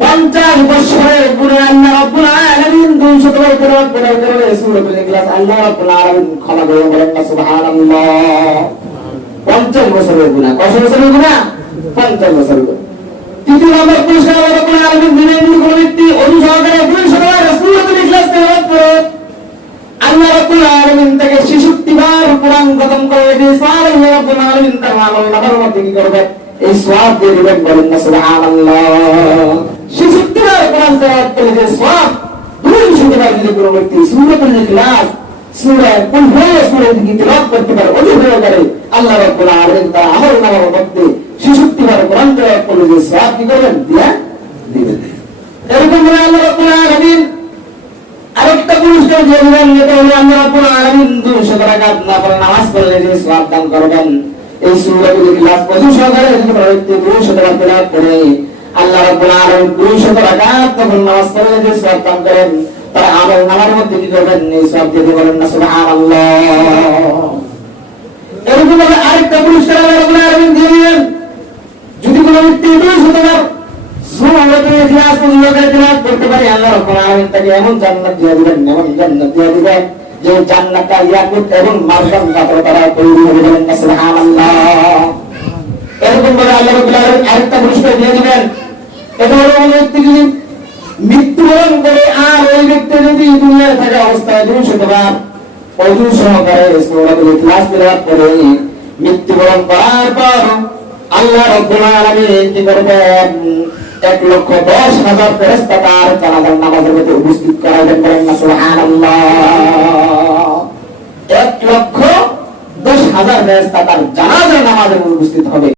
পঞ্চাশ বছরের গুণে আল্লাহ রাব্বুল আলামিন দুই শতবার তেলাওয়াত করার কারণে সূরাতুল ইখলাস আল্লাহ রাব্বুল আলামিন ক্ষমা করে বলেন না, সুবহানাল্লাহ। পঞ্চাশ বছরের গুণা কত বছরের গুণা পঞ্চাশ বছরের গুণা তৃতীয় নম্বর পুরস্কার আল্লাহ রাব্বুল আলামিন দিলেন যদি কোনো ব্যক্তি অজু সহকারে দুই শতবার সূরাতুল ইখলাস তেলাওয়াত করে। আল্লাহ রাব্বুল আলামিন তাকে 66 বার কোরআন খতম করে রাব্বুল আলামিন করবে? এই সওয়াব দিয়ে দিবেন সুবহানাল্লাহ। 66 বার কোরআন তেলাওয়াত করে যে সওয়াব দুই শতবার যদি কোনো ব্যক্তি সূরাতুল ইখলাস সূরা কুল হুয়া সূরা দিকে তেলাওয়াত করতে পারে ওই হয়ে পারে আল্লাহ রাব্বুল আলামিন তার আমল নামার মধ্যে 66 বার কোরআন তেলাওয়াত করে যে সওয়াব কি করবেন দিয়া দিবেন এরকম করে আল্লাহ রাব্বুল আলামিন আরেকটা পুরস্কার দিয়ে দিবেন যেটা হলো আল্লাহ রাব্বুল আলামিন 200 রাকাত নফল নামাজ পড়লে যে সওয়াব দান করবেন এই সূরাতুল ইখলাস প্রথম সহকারে যদি ব্যক্তি 200 টাকা তেলাওয়াত করে আল্লাহ রাব্বুল আলামিন 200 রাকাত নফল নামাজ পড়লে যে সওয়াব দান করেন, তার আমল নামার মধ্যে কি করবেন এই সওয়াব দিয়ে বলেন না, সুবহানাল্লাহ। এরকম ভাবে আরেকটা পুরস্কার আল্লাহ রাব্বুল আলামিন দিবেন যদি কোনো ব্যক্তি 200 টাকা সুরাতুল ইখলাস পর্যন্ত তেলাওয়াত করতে পারে আল্লাহ রাব্বুল আলামিন তাকে এমন জান্নাত দিয়ে দিবেন, এমন জান্নাত দিয়ে দিবেন যে জান্নাতটা ইয়াকুত এবং মারজান দ্বারা তৈরি হবে বলেন না, সুবহানাল্লাহ। এরকম ভাবে আল্লাহ রাব্বুল আলামিন আরেকটা পুরস্কার দিয়ে দিবেন। মৃত্যুবরণ করে আর ওই ব্যক্তি যদি দুনিয়ায় থাকা অবস্থায় দুইশো বার অজু সহকারে সূরাতুল ইখলাস তেলাওয়াত করে মৃত্যুবরণ করার পর আল্লাহ রাব্বুল আলামিন কি করবেন? এক লক্ষ দশ হাজার ফেরেশতা তার জানাজার নামাজের মধ্যে উপস্থিত করাবেন বলেন না, সুবহানাল্লাহ। এক লক্ষ দশ হাজার ফেরেশতা তার জানাজার নামাজের উপস্থিত হবে।